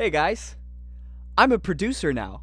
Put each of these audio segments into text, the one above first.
Hey guys, I'm a producer now.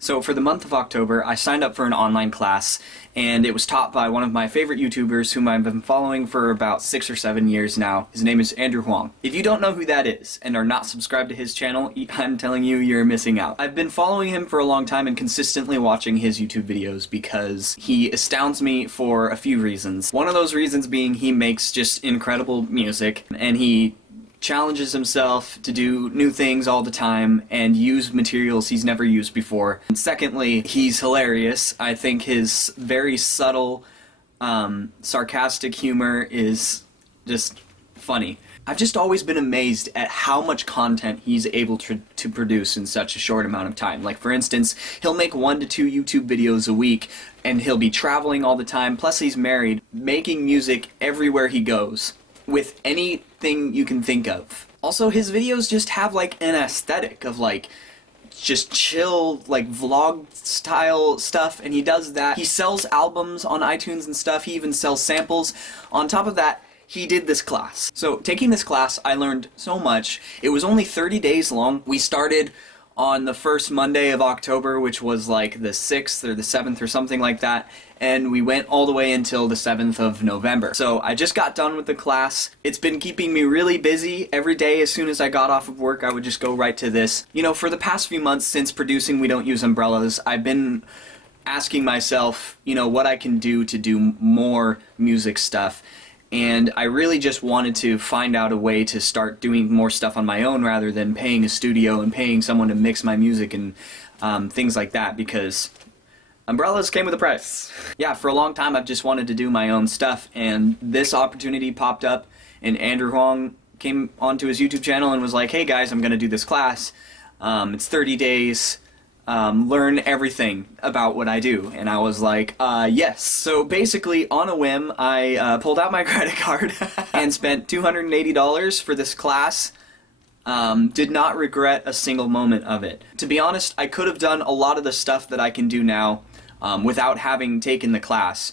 So for the month of October, I signed up for an online class, and it was taught by one of my favorite YouTubers whom I've been following for about 6 or 7 years now. His name is Andrew Huang. If you don't know who that is and are not subscribed to his channel, I'm telling you, you're missing out. I've been following him for a long time and consistently watching his YouTube videos because he astounds me for a few reasons. One of those reasons being he makes just incredible music, and he challenges himself to do new things all the time and use materials he's never used before. And secondly, he's hilarious. I think his very subtle, sarcastic humor is just funny. I've just always been amazed at how much content he's able to produce in such a short amount of time. Like, for instance, he'll make 1 to 2 YouTube videos a week, and he'll be traveling all the time, plus he's married, making music everywhere he goes, with anything you can think of. Also, his videos just have like an aesthetic of like just chill, like vlog style stuff, and he does that. He sells albums on iTunes and stuff. He even sells samples. On top of that, he did this class. So taking this class, I learned so much. It was only 30 days long. We started on the first Monday of October, which was like the 6th or the 7th or something like that, and we went all the way until the 7th of November. So I just got done with the class. It's been keeping me really busy. Every day as soon as I got off of work, I would just go right to this. You know, for the past few months since producing We Don't Use Umbrellas, I've been asking myself, you know, what I can do to do more music stuff. And I really just wanted to find out a way to start doing more stuff on my own rather than paying a studio and paying someone to mix my music and things like that, because umbrellas came with a price. Yeah, for a long time I've just wanted to do my own stuff, and this opportunity popped up, and Andrew Huang came onto his YouTube channel and was like, hey guys, I'm gonna do this class. It's 30 days. Learn everything about what I do. And I was like, yes. So basically, on a whim, I pulled out my credit card and spent $280 for this class. Did not regret a single moment of it. To be honest, I could have done a lot of the stuff that I can do now without having taken the class.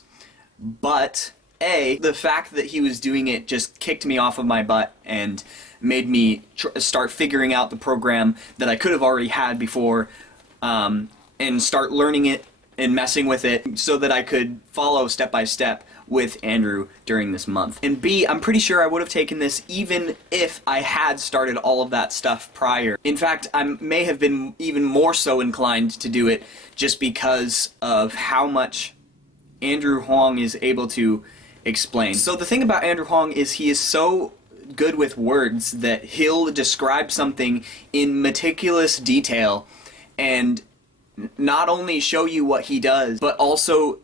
But, the fact that he was doing it just kicked me off of my butt and made me start figuring out the program that I could have already had before, and start learning it and messing with it so that I could follow step by step with Andrew during this month. And B, I'm pretty sure I would have taken this even if I had started all of that stuff prior. In fact, I may have been even more so inclined to do it just because of how much Andrew Huang is able to explain. So the thing about Andrew Huang is he is so good with words that he'll describe something in meticulous detail and not only show you what he does, but also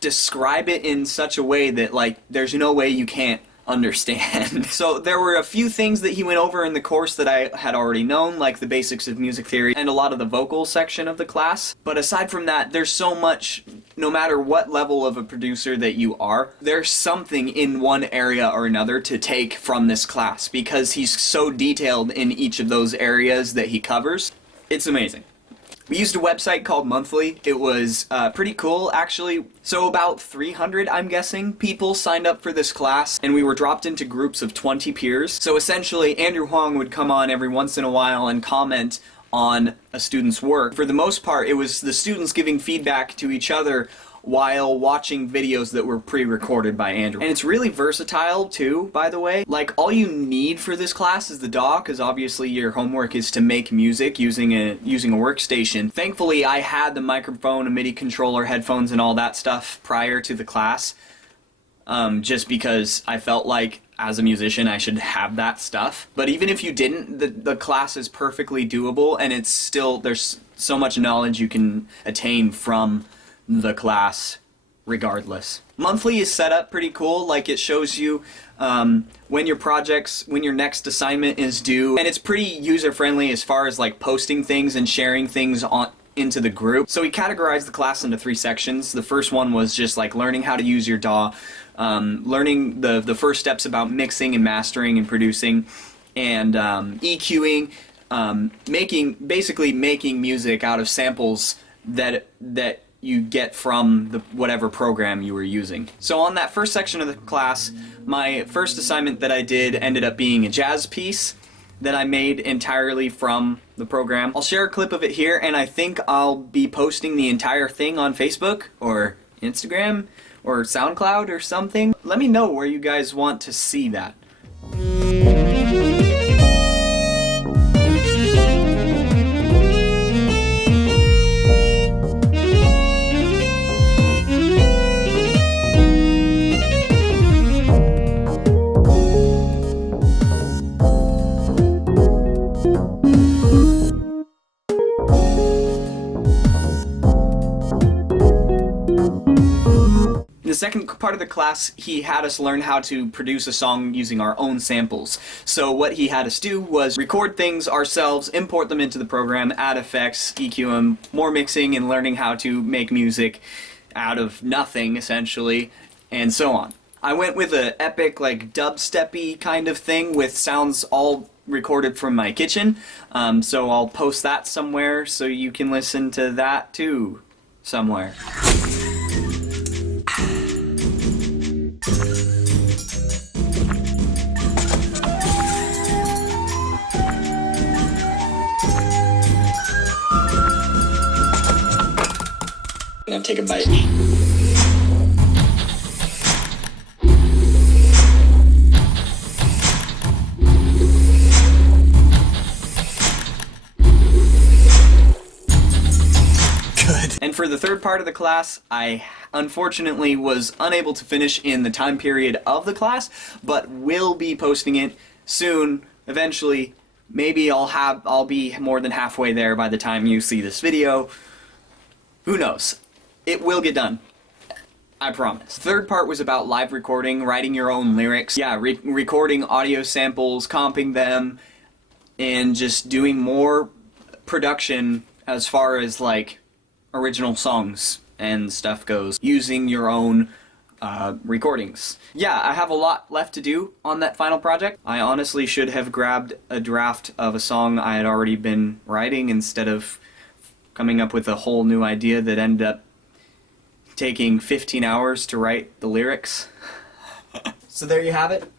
describe it in such a way that, like, there's no way you can't understand. So there were a few things that he went over in the course that I had already known, like the basics of music theory and a lot of the vocal section of the class. But aside from that, there's so much, no matter what level of a producer that you are, there's something in one area or another to take from this class because he's so detailed in each of those areas that he covers. It's amazing. We used a website called Monthly. It was pretty cool, actually. So about 300, I'm guessing, people signed up for this class, and we were dropped into groups of 20 peers. So essentially, Andrew Huang would come on every once in a while and comment on a student's work. For the most part, it was the students giving feedback to each other while watching videos that were pre-recorded by Andrew. And it's really versatile too, by the way. Like, all you need for this class is the DAW, because obviously your homework is to make music using a workstation. Thankfully, I had the microphone, a MIDI controller, headphones, and all that stuff prior to the class, just because I felt like, as a musician, I should have that stuff. But even if you didn't, the class is perfectly doable, and it's still, there's so much knowledge you can attain from the class regardless. Monthly is set up pretty cool. Like, it shows you when your next assignment is due, and it's pretty user-friendly as far as like posting things and sharing things into the group. So we categorized the class into 3 sections. The first one was just like learning how to use your DAW, learning the first steps about mixing and mastering and producing, and EQing, basically making music out of samples that you get from the whatever program you were using. So on that first section of the class, my first assignment that I did ended up being a jazz piece that I made entirely from the program. I'll share a clip of it here, and I think I'll be posting the entire thing on Facebook or Instagram or SoundCloud or something. Let me know where you guys want to see that. In the second part of the class, he had us learn how to produce a song using our own samples. So what he had us do was record things ourselves, import them into the program, add effects, EQ them, more mixing, and learning how to make music out of nothing, essentially, and so on. I went with an epic, like, dubstep-y kind of thing with sounds all recorded from my kitchen, so I'll post that somewhere so you can listen to that too, somewhere. Now take a bite. Good. And for the third part of the class, I unfortunately was unable to finish in the time period of the class, but will be posting it soon, eventually. Maybe I'll be more than halfway there by the time you see this video. Who knows? It will get done. I promise. Third part was about live recording, writing your own lyrics. Yeah, recording audio samples, comping them, and just doing more production as far as like original songs and stuff goes, using your own recordings. Yeah, I have a lot left to do on that final project. I honestly should have grabbed a draft of a song I had already been writing instead of coming up with a whole new idea that ended up taking 15 hours to write the lyrics. So there you have it.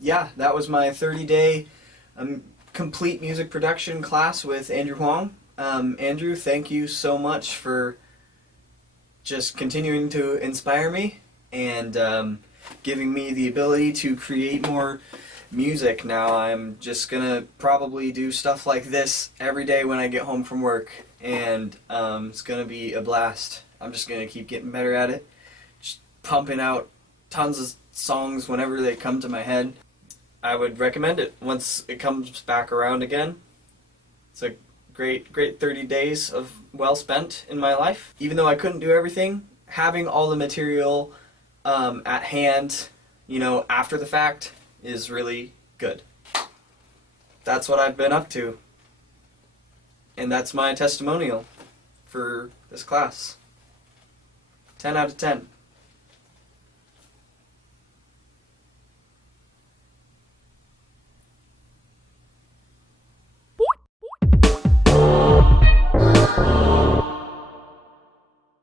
Yeah, that was my 30-day complete music production class with Andrew Huang. Andrew, thank you so much for just continuing to inspire me and giving me the ability to create more music. Now I'm just gonna probably do stuff like this every day when I get home from work, and it's gonna be a blast. I'm just gonna keep getting better at it, just pumping out tons of songs whenever they come to my head. I would recommend it once it comes back around again. It's a great 30 days of well spent in my life. Even though I couldn't do everything, having all the material at hand, you know, after the fact is really good. That's what I've been up to. And that's my testimonial for this class. 10 out of 10.